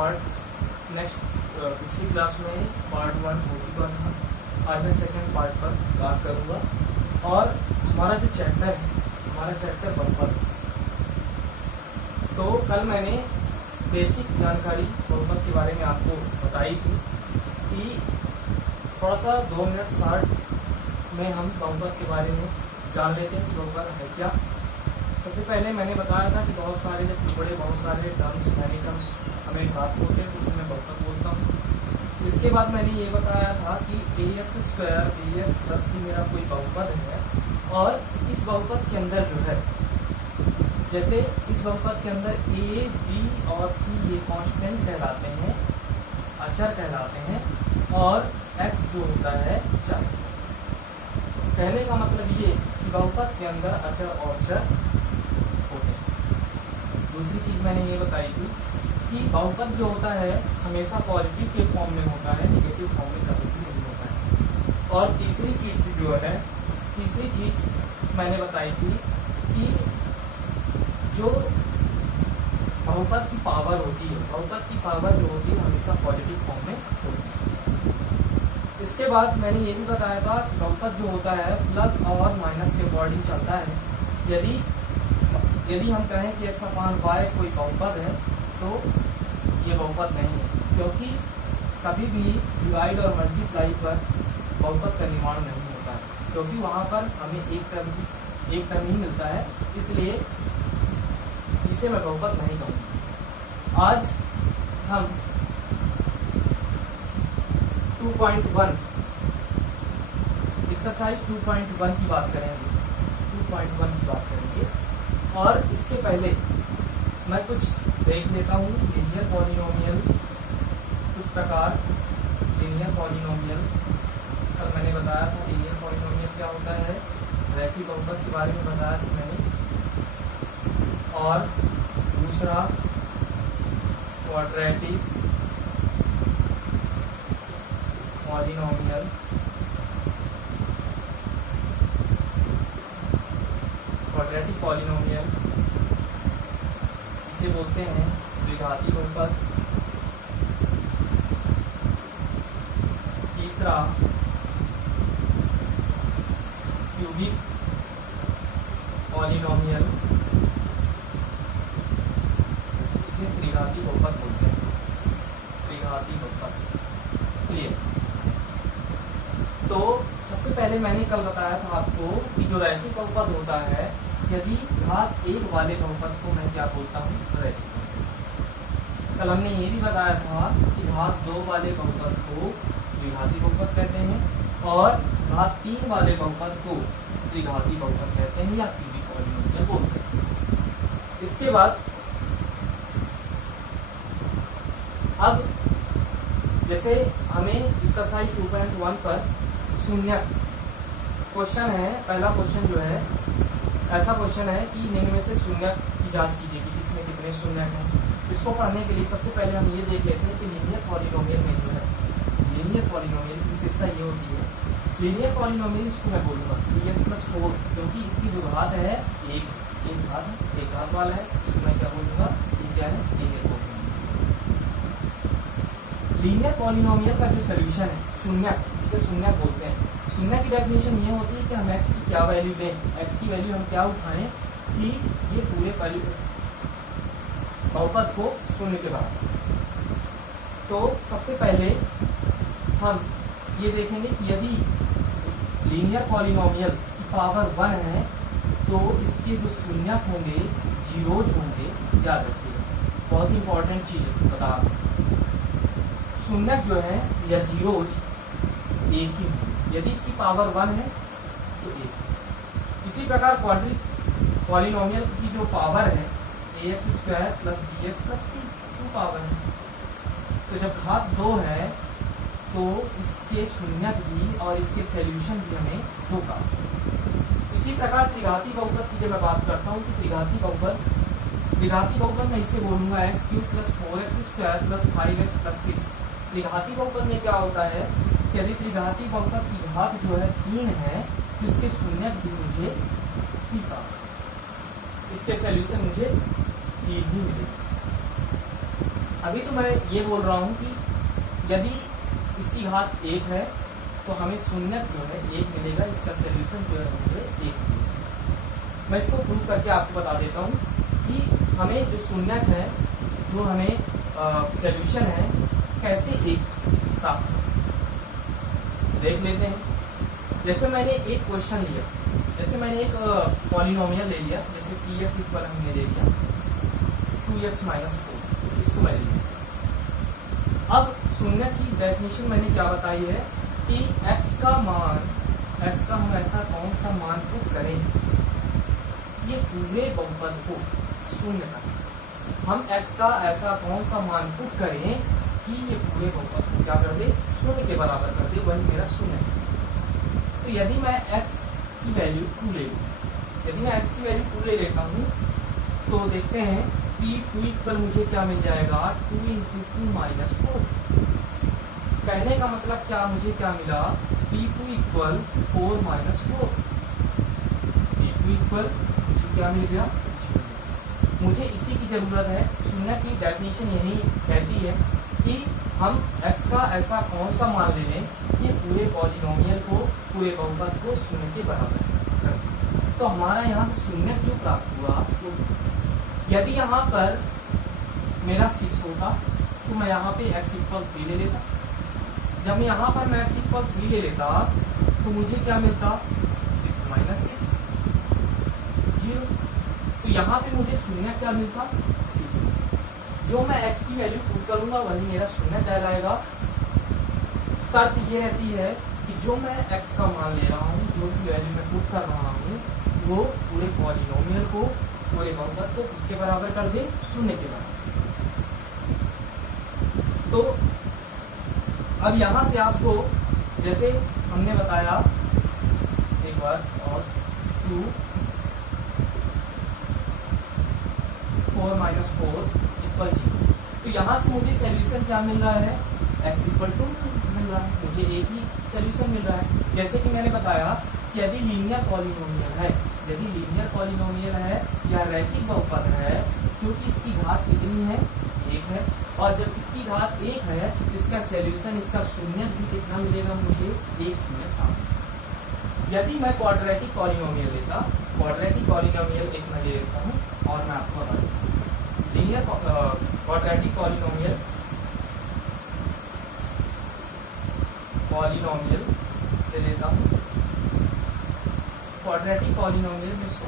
Part next पिछली class में part 1 हो चुका था। आज मैं सेकेंड पार्ट पर बात करूँगा और हमारा जो चैप्टर है, हमारा चैप्टर बहुपद। तो कल मैंने बेसिक जानकारी बहुपद के बारे में आपको बताई थी कि थोड़ा सा 2 मिनट 60 में हम बहुपद के बारे में जान लेते हैं कि बहुपद है क्या। सबसे पहले मैंने बताया था कि बहुत सारे जब टुकड़े, बहुत सारे टर्म्स, मैनी टर्म्स हमें प्राप्त होते हैं तो उसमें बहुपद बोलता हूँ। इसके बाद मैंने ये बताया था कि ax² bx प्लस c मेरा कोई बहुपद है और इस बहुपद के अंदर जो है, जैसे इस बहुपद के अंदर a, b और c ये कांस्टेंट कहलाते हैं, अचर कहलाते हैं और x जो होता है चर। कहने का मतलब ये कि बहुपद के अंदर अचर और चर होते हैं। दूसरी चीज मैंने ये बताई थी कि बहुपद जो होता है हमेशा पॉजिटिव के फॉर्म में होता है, नेगेटिव फॉर्म में कभी भी नहीं होता है। और तीसरी चीज मैंने बताई थी कि जो बहुपद की पावर होती है, बहुपद की पावर जो होती है हमेशा पॉजिटिव फॉर्म में होती है। इसके बाद मैंने ये भी बताया था कि बहुपद जो होता है प्लस और माइनस के अकॉर्डिंग चलता है। यदि हम कहें कि x/y कोई बहुपद है तो ये बहुपद नहीं है, क्योंकि कभी भी डिवाइड और मल्टीप्लाई पर बहुपद का निर्माण नहीं होता है, क्योंकि वहाँ पर हमें एक टर्म ही मिलता है, इसलिए इसे मैं बहुपद नहीं कहूँगा। आज हम 2.1 एक्सरसाइज 2.1 की बात करेंगे, 2.1 की बात करेंगे। और इसके पहले मैं कुछ देख लेता हूँ लीनियर पॉलिनोमियल, कुछ प्रकार लीनियर पॉलिनोमियल। कल मैंने बताया था लीनियर पॉलिनोमियल क्या होता है, रैखिक बहुपद के बारे में बताया था मैंने। और दूसरा क्वाड्रेटिक पॉलिनोमियल, क्वाड्रेटिक पॉलिनोमियल इसे बोलते हैं द्विघाती बहुपद। तीसरा क्यूबिक पॉलिनोमियल, इसे त्रिघाती बहुपद बोलते हैं, त्रिघाती बहुपद। क्लियर। तो सबसे पहले मैंने कल बताया था आपको कि जो रैखिक बहुपद होता है, यदि घात 1 वाले बहुपद को मैं क्या बोलता हूँ, रैखिक। कल हमने ये भी बताया था कि घात 2 वाले बहुपद को द्विघाती बहुपद कहते हैं और घात 3 वाले बहुपद को त्रिघाती बहुपद कहते हैं या क्यूबिक पॉलिनोमियल बोलते हैं। इसके बाद अब जैसे हमें एक्सरसाइज 2.1 पर शून्यक क्वेश्चन है, पहला क्वेश्चन जो है ऐसा क्वेश्चन है कि निम्न में से शून्यक की जांच कीजिए कि इसमें कितने शून्यक हैं। इसको पढ़ने के लिए सबसे पहले हम ये देख लेते हैं कि लीनियर पॉलिनोमियल में जो है, लीनियर पॉलिनोमियल की विशेषता ये होती है, लीनियर पॉलिनोमियल इसको मैं बोलूँगा 3x+4, क्योंकि इसकी जो घात है एक घात वाला है, इसको मैं क्या बोलूँगा, ये क्या है, लीनियर पॉलिनोमियल। लीनियर पॉलिनोमियल का जो सोल्यूशन है शून्यक, जिसे शून्यक बोलते हैं। शून्यक की डेफिनेशन ये होती है कि हम x की क्या वैल्यू लें, x की वैल्यू हम क्या उठाएं कि ये पूरे बहुपद को शून्य के बराबर। तो सबसे पहले हम ये देखेंगे कि यदि लीनियर पॉलिनोमियल की पावर 1 है तो इसके जो शून्यक होंगे जीरोज होंगे। याद रखिएगा, बहुत ही इंपॉर्टेंट चीज है, बता शून्यक जो है या जीरोज एक ही होंगे। यदि इसकी पावर 1 है तो 1। इसी प्रकार क्वाड्रेटिक पॉलिनोमियल की जो पावर है ax² + bx + c 2 पावर है, तो जब घात 2 है तो इसके शून्यक भी और इसके सॉल्यूशन भी हमें 2 का। इसी प्रकार त्रिघाती बहुपद की जब मैं बात करता हूँ कि त्रिघाती बहुपद मैं इसे बोलूंगा x³ + 4x² + 5x + 6। त्रिघाती बहुपद में क्या होता है, यदि त्रिघाती बहुपद की घात जो है 3 है तो इसके शून्यक भी मुझे 3 का, इसके सॉल्यूशन मुझे 3 ही मिलेगा। अभी तो मैं ये बोल रहा हूँ कि यदि इसकी घात 1 है तो हमें शून्यक जो है 1 मिलेगा, इसका सोल्यूशन जो है मुझे 1 मिलेगा। मैं इसको प्रूव करके आपको बता देता हूँ कि हमें जो शून्यक है, जो हमें सोल्यूशन है, कैसे 1 प्राप्त देख लेते हैं। जैसे मैंने एक क्वेश्चन लिया, जैसे मैंने एक पॉलिनोमियल ले लिया, जैसे पी एस इक्वल हमने ले लिया 2s माइनस 4, इसको मैं ले लिया। अब शून्य की डेफिनेशन मैंने क्या बताई है कि x का हम ऐसा कौन सा मान पुट करें, ये पूरे बहुपद को शून्य का हम x का ऐसा कौन सा मान पुट करें कि ये पूरे बहुपद को क्या कर दे, शून्य के बराबर कर दे, वही मेरा शून्य है। तो यदि मैं x की वैल्यू 2 ले लूँ, यदि मैं x की वैल्यू 2 ले लेता हूँ तो देखते हैं P2 इक्वल मुझे क्या मिल जाएगा, 2 इंटू 2 माइनस 4। कहने का मतलब क्या, मुझे क्या मिला, P2 equal 4 minus 4। P2 equal मुझे क्या मिल गया, मुझे इसी की जरूरत है। शून्य की डेफिनेशन यही कहती है कि हम x का ऐसा कौन सा मान ले लें कि पूरे पॉलिनोमियल को, पूरे बहुपद को शून्य के बराबर कर। तो हमारा यहाँ से शून्य जो प्राप्त हुआ, तो यदि यहाँ पर मेरा 6 होता तो मैं यहाँ पे x इक्वल 3 ले लेता। जब यहाँ पर मैं x इक्वल 3 ले लेता तो मुझे क्या मिलता, 6 माइनस 6 0। तो यहाँ पे मुझे शून्य क्या मिलता, जो मैं x की वैल्यू पुट करूंगा वही मेरा शून्य कहलाएगा। शर्त ये रहती है कि जो मैं x का मान ले रहा हूँ, जो भी वैल्यू मैं पुट कर रहा हूँ, वो पूरे पॉलिनोमियल को, पूरे बहुपद को किसके बराबर कर दे, शून्य के बराबर। तो अब यहाँ से आपको, जैसे हमने बताया एक बार और, 2 4 माइनस 4 इक्वल 0। तो यहाँ से मुझे सोल्यूशन क्या मिल रहा है, x इक्वल 2 मिल रहा है, मुझे एक ही सोल्यूशन मिल रहा है। जैसे कि मैंने बताया कि यदि लीनियर पॉलिनोमियल है, यदि लीनियर पॉलिनोमियल है या रैखिक बहुपद है, क्योंकि इसकी घात कितनी है, 1 है, और जब इसकी घात 1 है तो इसका सोल्यूशन, इसका शून्य भी कितना मिलेगा, मुझे 1 शून्य था। यदि मैं क्वाड्रेटिक पॉलिनोमियल लेता, क्वाड्रेटिक पॉलिनोमियल एक मैं ले लेता हूँ और मैं आपको बता देता हूँ। लीनियर क्वाड्रेटिक पॉलिनोमियल ले लेता हूँ। क्वाड्रेटिक पॉलिनोमियल में इसको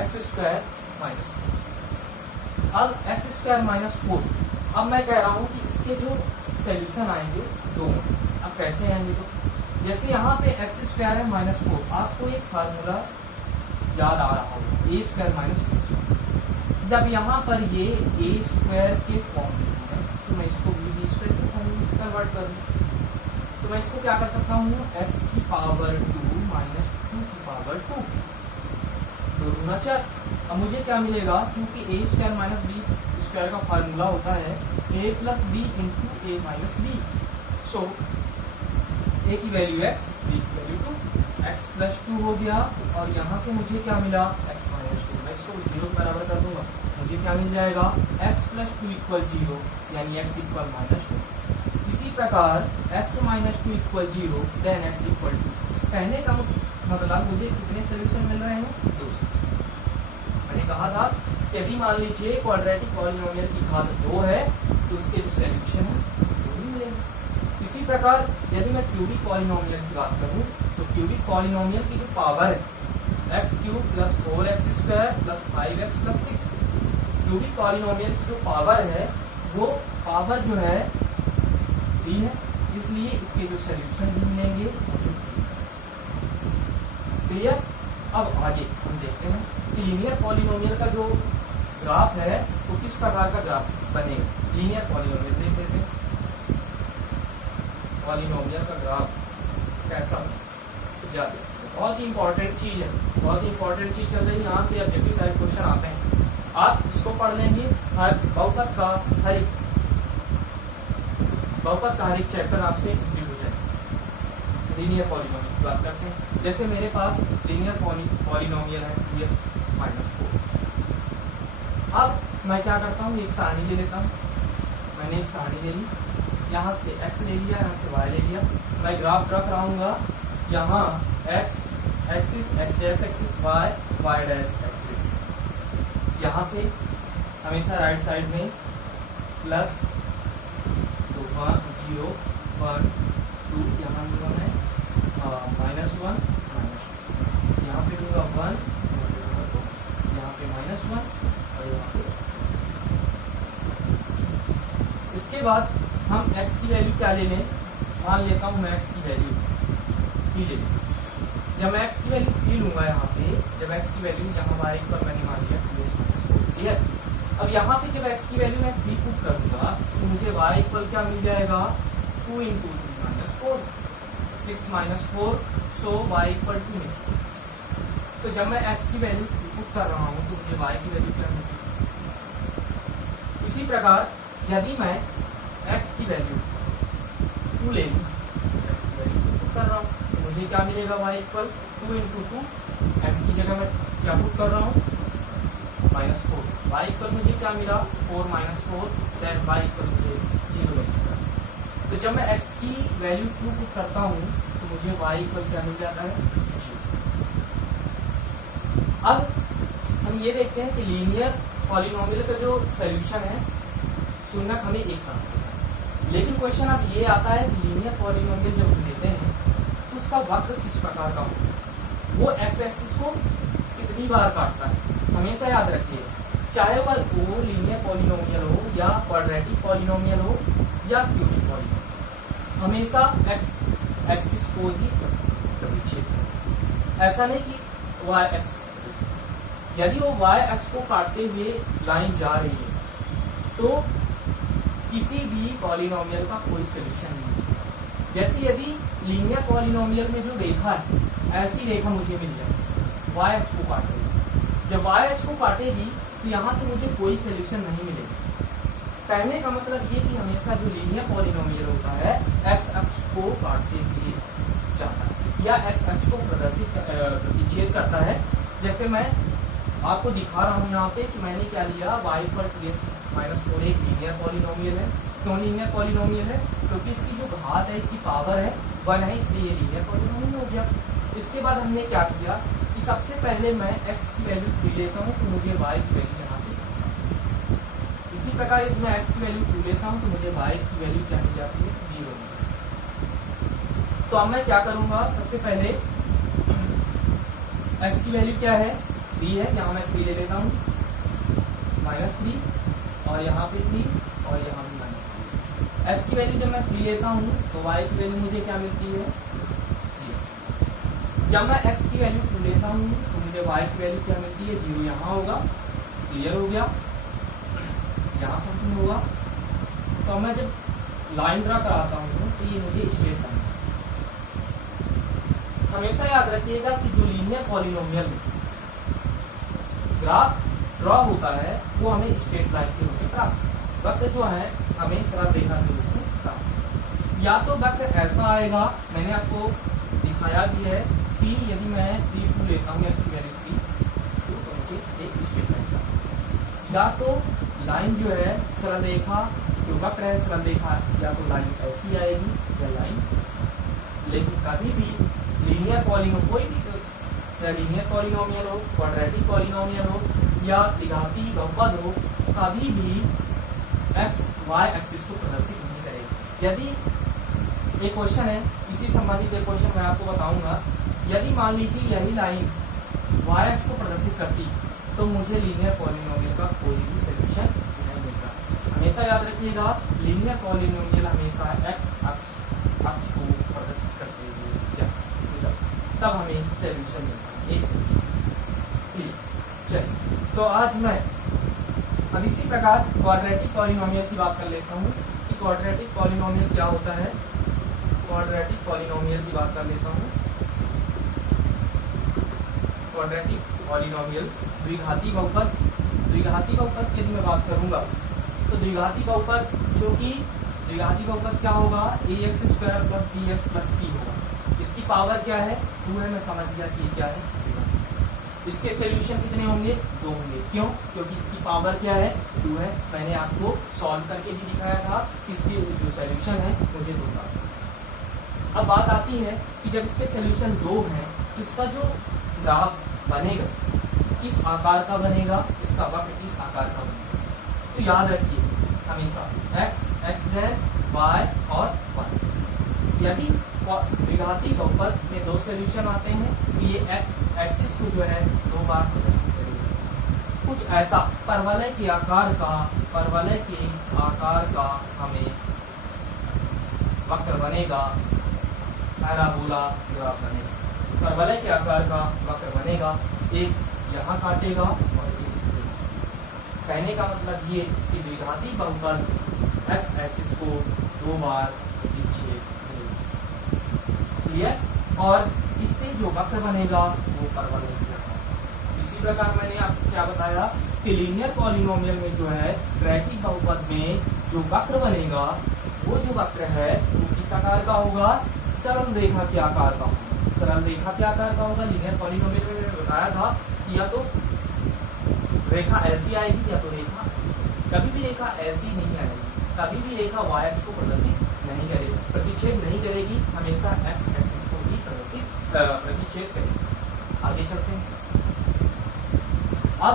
एक्स स्क्वायर माइनस 4। अब एक्स स्क्वायर माइनस 4, अब मैं कह रहा हूँ कि इसके जो सोल्यूशन आएंगे 2। अब कैसे आएंगे, तो जैसे यहाँ पे एक्स स्क्वायर है माइनस 4, आपको एक फार्मूला याद आ रहा होगा, ए स्क्वायर माइनस बी स्क्वायर। जब यहाँ पर ये ए स्क्वायर के फॉर्म में है तो मैं इसको बी स्क्वायर के फॉर्म में कन्वर्ट करूँ। तो मैं इसको क्या कर सकता हूँ, एक्स की पावर 2 माइनस 2 की पावर 2, 2 गुना 4। अब मुझे क्या मिलेगा, चूंकि ए स्क्वायर माइनस बी स्क्वायर का फार्मूला होता है ए प्लस बी इंटू ए माइनस बी। सो ए की वैल्यू x, बी की वैल्यू 2, x प्लस 2 हो गया, और यहाँ से मुझे क्या मिला, x माइनस 2। मैं इसको 0 के बराबर कर दूंगा, मुझे क्या मिल जाएगा, x प्लस 2 इक्वल 0, यानी x इक्वल माइनस 2। इसी प्रकार x minus 2 equal 0, then x equal 2। कहने का मतलब मुझे कितने सोल्यूशन मिल रहे हैं, 2 सोल्यूशन। मैंने कहा था यदि मान लीजिए क्वाड्रेटिक पॉलिनोमियल की घात 2 है तो उसके जो सोल्यूशन है 2 ही मिलेंगे। इसी प्रकार यदि मैं क्यूबिक पॉलिनोमियल की बात करूं तो क्यूबिक पॉलिनोमियल की जो पावर है x cube plus 4x square plus 5x plus 6, cubic polynomial की जो पावर है वो पावर जो है 3 है, इसलिए इसके जो सोल्यूशन भी मिलेंगे। क्लियर। अब आगे हम देखते हैं कि लीनियर पॉलिनोमियल का जो ग्राफ है वो किस प्रकार का ग्राफ बनेगा। लीनियर पॉलिनोमियल देख लेते हैं, पॉलिनोमियल का ग्राफ कैसा बनेगा। बहुत ही इंपॉर्टेंट चीज है, बहुत ही इंपॉर्टेंट चीज चल रही है। यहाँ से ऑब्जेक्टिव टाइप क्वेश्चन आते हैं, आप इसको पढ़ लेंगे। हर बहुपद का हर एक चैप्टर आपसे कंप्लीट हो जाएगा। लीनियर पॉलिनोमियल की बात करते हैं, जैसे मेरे पास लीनियर पॉलिनोमियल है PS माइनस 4। अब मैं क्या करता हूँ, एक सारणी ले लेता हूँ। मैंने साड़ी ले ली, यहाँ से x ले लिया, यहाँ से y ले लिया। मैं ग्राफ रख रहा यहाँ x axis x dash axis y dash axis. यहाँ से हमेशा राइट साइड में प्लस 1 0 1 2, यहाँ दूंगा मैं -1 -2, यहाँ पे दूंगा 1, यहाँ पे -1 और यहाँ पे। इसके बाद हम x की वैल्यू क्या ले लें, मान लेता हूँ मैं x की वैल्यू p ले लूँ। जब मैं x की वैल्यू p लूंगा यहाँ पे, जब x की वैल्यू यहाँ y पर मैंने मान लिया 2x-4, क्लियर। अब यहाँ पे जब x की वैल्यू मैं 3 पुट कर दूंगा तो मुझे y इक्वल क्या मिल जाएगा, 2 × 3 -4, 6 -4, सो y इक्वल 2 मिल जाएगा। तो जब मैं x की वैल्यू पुट कर रहा हूँ तो मुझे y की वैल्यू क्या मिलेगी। इसी प्रकार यदि मैं x की वैल्यू 2 ले लूँ, x की वैल्यू पुट कर रहा हूँ तो मुझे क्या मिलेगा, y इक्वल 2 × 2, x की जगह मैं क्या पुट कर रहा हूँ, -4, y इक्वल मुझे क्या मिला 4 -4, देन y इक्वल मुझे 0 मिल चुका। तो जब मैं x की वैल्यू 2 पुट करता हूँ तो मुझे y इक्वल क्या मिल जाता है, 0। अब हम ये देखते हैं कि लीनियर पॉलिनोमियल का जो सोल्यूशन है सुनक हमें एक काम करता है, लेकिन क्वेश्चन अब ये आता है कि लीनियर पॉलिनोमियल जब हम लेते हैं तो उसका वक्र किस प्रकार का होता है, वो एक्स एक्सिस को कितनी बार काटता है। हमेशा याद रखिए, चाहे वह लीनियर पॉलिनोमियल हो या क्वाड्रेटिक पॉलिनोमियल हो या क्यूबिक पॉलिनोमियल, हमेशा एक्स एक्सिस को ही प्रतिच्छेद करे। ऐसा नहीं कि वाई एक्सिस, यदि वो वाई एक्स को काटते हुए लाइन जा रही है तो किसी भी पॉलिनोमियल का कोई सोल्यूशन नहीं है। जैसे यदि लीनियर पॉलिनोमियल में जो रेखा है, ऐसी रेखा मुझे मिल जाए वाई एक्स को काटेगी, जब वाई एक्स को काटेगी तो यहाँ से मुझे कोई सोल्यूशन नहीं मिलेगा। कहने का मतलब ये कि हमेशा जो लीनियर पॉलिनोमियल होता है एक्स अक्ष को काटते हुए जाता है या एक्स अक्ष को प्रतिच्छेद करता है। जैसे मैं आपको दिखा रहा हूँ यहाँ पे कि मैंने क्या लिया, y पर 2x-4 एक लीनियर पॉलिनोमियल है। क्यों लीनियर पॉलिनोमियल है, क्योंकि इसकी जो घात है, इसकी पावर है 1 है, इसलिए ये लीनियर पॉलिनोमियल हो गया। इसके बाद हमने क्या किया कि सबसे पहले मैं x की वैल्यू 3 लेता हूँ तो मुझे y की वैल्यू यहाँ से, इसी प्रकार यदि मैं x की वैल्यू 2 लेता हूँ तो मुझे y की वैल्यू क्या मिल जाती है, 0। तो अब मैं क्या करूँगा, सबसे पहले x की वैल्यू क्या है, 3 है, यहाँ मैं 3 ले लेता हूँ, -3 और यहाँ पे 3 और यहाँ भी -3। s की वैल्यू जब मैं 3 लेता हूँ तो y की वैल्यू मुझे क्या मिलती है, 3। जब मैं x की वैल्यू 2 लेता हूँ तो मुझे y की वैल्यू क्या मिलती है, 0 यहाँ होगा, क्लियर हो गया, यहाँ समथिंग होगा। तो मैं जब लाइन ड्रा कराता हूँ तो ये मुझे स्ट्रेट लाइन। हमेशा याद रखिएगा कि जो लीनियर पॉलिनोमियल ग्राफ ड्रॉ होता है वो हमें स्ट्रेट लाइन के रूप में प्राप्त, वक्र जो है हमें सरल रेखा के रूप में प्राप्त। या तो वक्र ऐसा आएगा, मैंने आपको दिखाया भी है कि यदि मैं 3 लेता हूँ इसकी वैल्यू 3 तो मुझे एक स्ट्रेट लाइन प्राप्त। या तो लाइन जो है सरल रेखा, जो वक्र है सरल रेखा, या तो लाइन ऐसी आएगी या लाइन ऐसी। लेकिन कभी भी लीनियर पॉलिनोमियल, कोई भी चाहे लीनियर पॉलिनोमियल हो, क्वाड्रेटिक पॉलिनोमियल हो या द्विघाती बहुपद हो, कभी भी एक्स वाई एक्सिस को प्रदर्शित नहीं करेगी। यदि एक क्वेश्चन है, इसी संबंधित एक क्वेश्चन मैं आपको बताऊंगा, यदि मान लीजिए यही लाइन वाई एक्स को प्रदर्शित करती तो मुझे लीनियर पॉलिनोमियल का कोई भी सोल्यूशन नहीं मिलता। हमेशा याद रखिएगा, लीनियर पॉलिनोमियल हमेशा एक्स अक्ष को प्रदर्शित करते हुए जाए, तब हमें सोल्यूशन मिलता है, एक सोल्यूशन। ठीक, चलिए तो आज मैं अब इसी प्रकार क्वाड्रेटिक पॉलिनोमियल की बात कर लेता हूँ कि क्वाड्रेटिक पॉलिनोमियल क्या होता है। क्वाड्रेटिक पॉलिनोमियल की बात कर लेता हूँ। क्वाड्रेटिक पॉलिनोमियल द्विघाती बहुपद, द्विघाती बहुपद की यदि मैं बात करूंगा तो द्विघाती बहुपद, चूंकि द्विघाती बहुपद क्या होगा, ax² + bx + c होगा। इसकी पावर क्या है, 2 है, मैं समझ गया कि क्या है, इसके सोल्यूशन कितने होंगे? 2 होंगे। क्यों? क्योंकि इसकी पावर क्या है? 2 है। मैंने आपको सॉल्व करके भी दिखाया था कि इसकी जो सोल्यूशन है मुझे 2 का। अब बात आती है कि जब इसके सोल्यूशन 2 हैं तो इसका जो ग्राफ बनेगा किस आकार का बनेगा? इसका वक्र इस आकार का बनेगा। तो याद रखिए हमेशा x, x डैश, y और y। यदि द्विघाती बहुपद में 2 सोल्यूशन आते हैं तो ये x एक्सिस को जो है 2 बार प्रदर्शित करेगा। कुछ ऐसा परवलय के आकार का हमें वक्र बनेगा, पैराबोला ग्राफ बनेगा। परवलय के आकार का वक्र बनेगा, एक यहाँ काटेगा और एक कहने का मतलब ये कि द्विघाती बहुपद x एक्सिस को 2 बार विच्छेद करेगा। क्लियर? और इससे जो वक्र बनेगा वो परवलय की आकार। इसी प्रकार मैंने आपको क्या बताया कि लीनियर पॉलिनोमियल में जो है रैखिक बहुपद में जो वक्र बनेगा वो जो वक्र है वो किस आकार का होगा? सरल रेखा के आकार का होगा। सरल रेखा के आकार का होगा। लीनियर पॉलिनोमियल में मैंने बताया था कि या तो रेखा ऐसी आएगी या तो रेखा ऐसी। कभी भी रेखा ऐसी नहीं आएगी, कभी भी रेखा y अक्ष को प्रदर्शित नहीं करेगी, प्रतिच्छेद नहीं करेगी, हमेशा x एक्सिस को ही प्रतिच्छेद करेगी। आगे चलते हैं। अब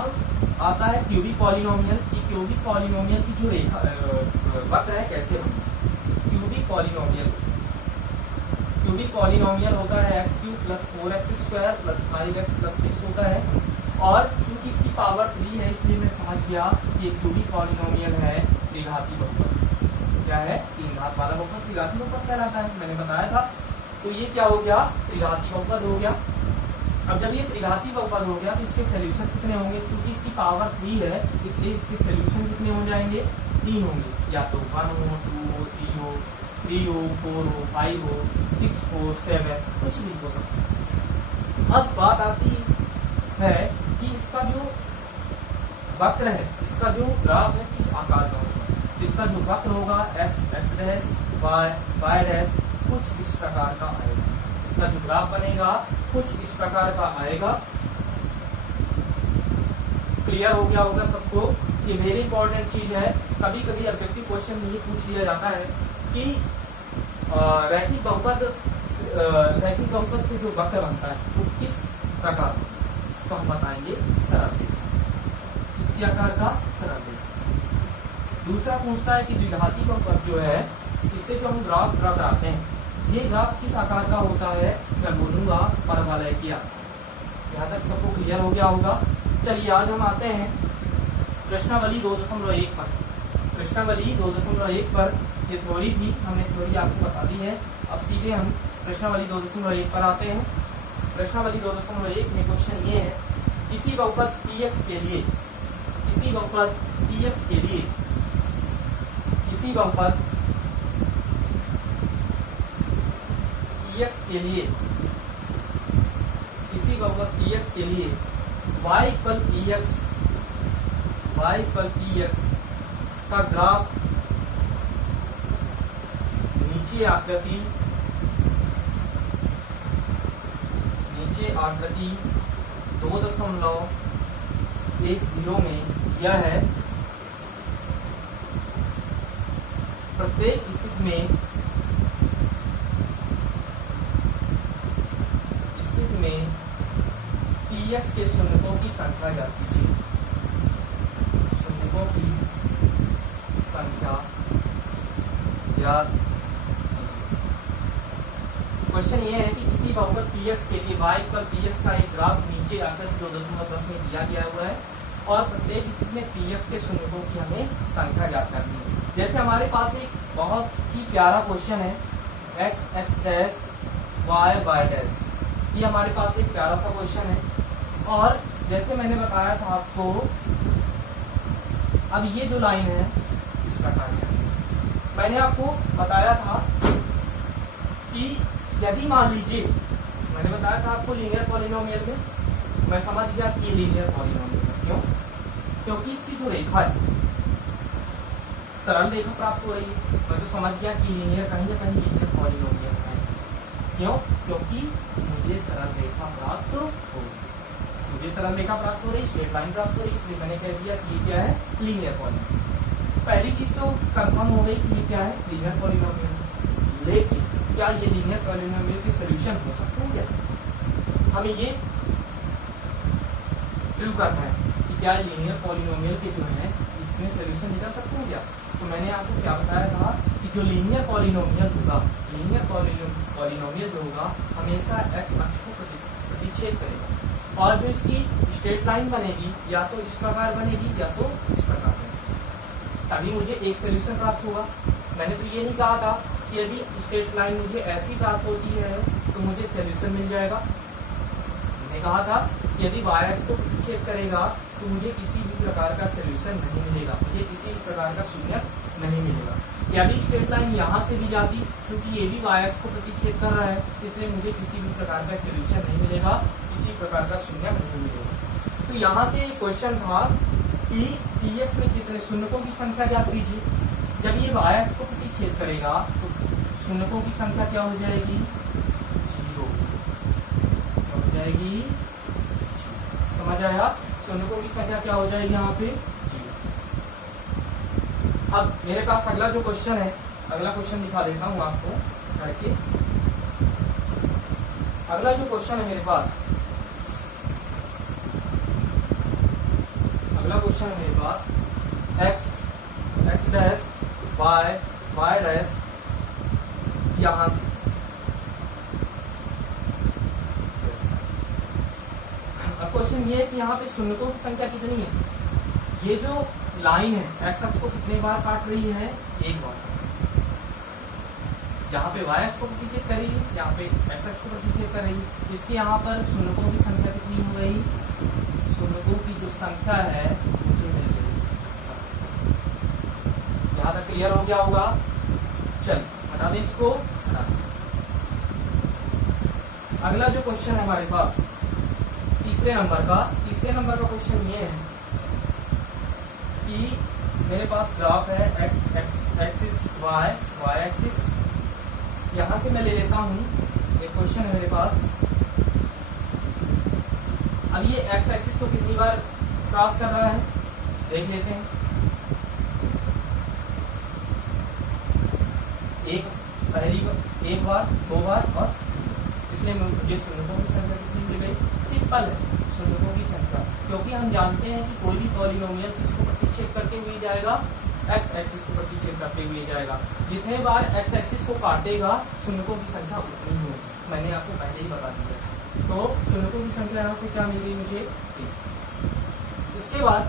आता है क्यूबिक पॉलिनोमियल की। क्यूबिक पॉलिनोमियल की जो रेखा वक्र है कैसे बनता है? क्यूबिक पॉलिनोमियल होता है x³ + 4x² + 5x + 6 होता है। और चूंकि इसकी पावर 3 है इसलिए मैं समझ गया कि ये क्यूबिक पॉलिनोमियल है त्रिघाती बहुपद। क्या है? 3 घात वाला बहुपद त्रिघाती बहुपद कहलाता है, मैंने बताया था। तो ये क्या हो गया? त्रिघाती बहुपद हो गया। अब जब ये त्रिघाती बहुपद हो गया तो इसके सोल्यूशन कितने होंगे? चूंकि इसकी पावर 3 है इसलिए इसके सोल्यूशन कितने हो जाएंगे? 3 होंगे। या तो 1 हो, 2 हो, 3 हो, 3 हो, 4 हो, 5 हो, 6 हो, 7, कुछ भी हो सकता है। अब बात आती है कि इसका जो वक्र है, इसका जो ग्राफ है किस आकार का होगा? तो इसका जो वक्र होगा x डैश, y डैश कुछ इस प्रकार का आएगा। इसका जो ग्राफ बनेगा कुछ इस प्रकार का आएगा। क्लियर हो गया होगा सबको? ये वेरी इंपॉर्टेंट चीज है। कभी कभी ऑब्जेक्टिव क्वेश्चन में ये पूछ लिया जाता है कि रैखिक बहुपद से जो वक्र बनता है वो किस प्रकार का? तो हम बताएंगे सरल रेखा। किसके आकार का? सरल रेखा। दूसरा पूछता है कि द्विघाती बहुपद जो है इससे जो हम ग्राफ ड्रा कराते हैं ये ग्राफ किस आकार का होता है? मैं बोलूंगा परवलय की आकार। यहाँ तक सबको क्लियर हो गया होगा। चलिए आज हम आते हैं प्रश्नावली 2.1 पर। प्रश्नावली 2.1 पर ये थ्योरी थी, हमने थ्योरी आपको बता दी है। अब सीधे हम प्रश्नावली 2.1 पर आते हैं। प्रश्नावली 2.1 में क्वेश्चन ये है, किसी बहुपद px के लिए किसी बहुपद px के लिए किसी बहुपद px के लिए किसी बहुपद px के लिए y इक्वल px का ग्राफ नीचे आकृति 2.10 में दिया है। प्रत्येक स्थिति में px के शून्यकों की संख्या ज्ञात कीजिए। शून्यकों की संख्या ज्ञात कीजिए। क्वेश्चन ये है कि किसी बहुपद px के लिए y इक्वल px का एक ग्राफ नीचे आकृति 2.10 में दिया गया हुआ है और प्रत्येक स्थिति में px के शून्यकों की हमें संख्या ज्ञात करनी है। जैसे हमारे पास एक बहुत ही प्यारा क्वेश्चन है x डैश y डैश, ये हमारे पास एक प्यारा सा क्वेश्चन है। और जैसे मैंने बताया था आपको, अब ये जो लाइन है इस प्रकार से मैंने आपको बताया था कि यदि मान लीजिए, मैंने बताया था आपको लीनियर पॉलिनोमियल में, मैं समझ गया कि ये लीनियर पॉलिनोमियल है। क्यों? क्योंकि इसकी जो रेखा है सरल रेखा प्राप्त हो रही है। मैं तो समझ गया कि लीनियर कहीं ना कहीं लीनियर पॉलिनोमियल है। क्यों? क्योंकि मुझे सरल रेखा प्राप्त हो। मुझे सरल रेखा प्राप्त हो रही, स्ट्रेट लाइन प्राप्त हो रही, इसलिए मैंने कह दिया कि ये क्या है, लीनियर पॉलिनोमियल। पहली चीज तो कंफर्म हो गई कि ये क्या है, लीनियर पॉलिनोमियल। लेकिन क्या ये लीनियर पॉलिनोमियल के सॉल्यूशन हो सकते हैं क्या? हमें ये प्रूव करना है कि क्या लीनियर पॉलिनोमियल के जो है इसमें सॉल्यूशन निकल सकते हैं क्या? तो मैंने आपको क्या बताया था कि जो लीनियर पॉलिनोमियल होगा, लीनियर पॉलिनोमियल जो होगा हमेशा एक्स अक्ष को प्रतिच्छेद करेगा, और जो इसकी स्ट्रेट लाइन बनेगी या तो इस प्रकार बनेगी या तो इस प्रकार बनेगी, तभी मुझे एक सोल्यूशन प्राप्त होगा। मैंने तो ये नहीं कहा था कि यदि स्ट्रेट लाइन मुझे ऐसी प्राप्त होती है तो मुझे सोल्यूशन मिल जाएगा। मैंने कहा था कि यदि y अक्ष को प्रतिच्छेद करेगा तो मुझे किसी भी प्रकार का सोल्यूशन नहीं मिलेगा, मुझे किसी भी प्रकार का शून्य नहीं मिलेगा। यदि स्ट्रेट लाइन यहाँ से भी जाती, क्योंकि ये भी y अक्ष को प्रतिच्छेद कर रहा है, इसलिए मुझे किसी भी प्रकार का सोल्यूशन नहीं मिलेगा, किसी प्रकार का शून्य नहीं मिलेगा। तो यहाँ से एक क्वेश्चन था कि px में कितने शून्यकों की संख्या ज्ञात कीजिए। जब ये y अक्ष को प्रतिच्छेद करेगा तो शून्यकों की संख्या क्या हो जाएगी, 0 हो जाएगी। समझ आया? शून्यकों की संख्या क्या हो जाएगी यहाँ पे, 0। अब मेरे पास अगला जो क्वेश्चन है, अगला क्वेश्चन दिखा देता हूँ आपको करके। अगला जो क्वेश्चन है मेरे पास, अगला क्वेश्चन है मेरे पास x डैश y डैश यहां से, अब क्वेश्चन ये है कि यहाँ पे शून्यकों की संख्या कितनी है। ये जो लाइन है x अक्ष को कितने बार काट रही है, एक बार। यहाँ पे y अक्ष को प्रतिच्छेद कर रही है, यहाँ पे x अक्ष को प्रतिच्छेद कर रही है। इसके यहाँ पर शून्यकों की संख्या कितनी हो गई, शून्यकों की जो संख्या है मुझे मिल गई। यहाँ तक क्लियर हो गया होगा? चल हटा दे इसको, हटा दे। अगला जो क्वेश्चन है हमारे पास तीसरे नंबर का क्वेश्चन ये है कि मेरे पास ग्राफ है x एक्सिस y एक्सिस। यहां से मैं ले लेता हूं, एक क्वेश्चन है मेरे पास। अब ये x एक्सिस को कितनी बार क्रॉस कर रहा है देख लेते हैं। एक बार, 2 बार और, इसलिए मुझे शून्यकों की संख्या कितनी मिल गई, सिंपल है शून्यकों की संख्या, क्योंकि हम जानते हैं कि कोई भी पॉलिनोमियल किसको प्रतिच्छेद करते हुए जाएगा, x एक्सिस को प्रतिच्छेद करते हुए जाएगा। जितने बार x एक्सिस को काटेगा शून्यकों की संख्या उतनी ही होगी, मैंने आपको पहले ही बता दिया। तो शून्यकों की संख्या यहाँ से क्या मिल गई मुझे, 1। इसके बाद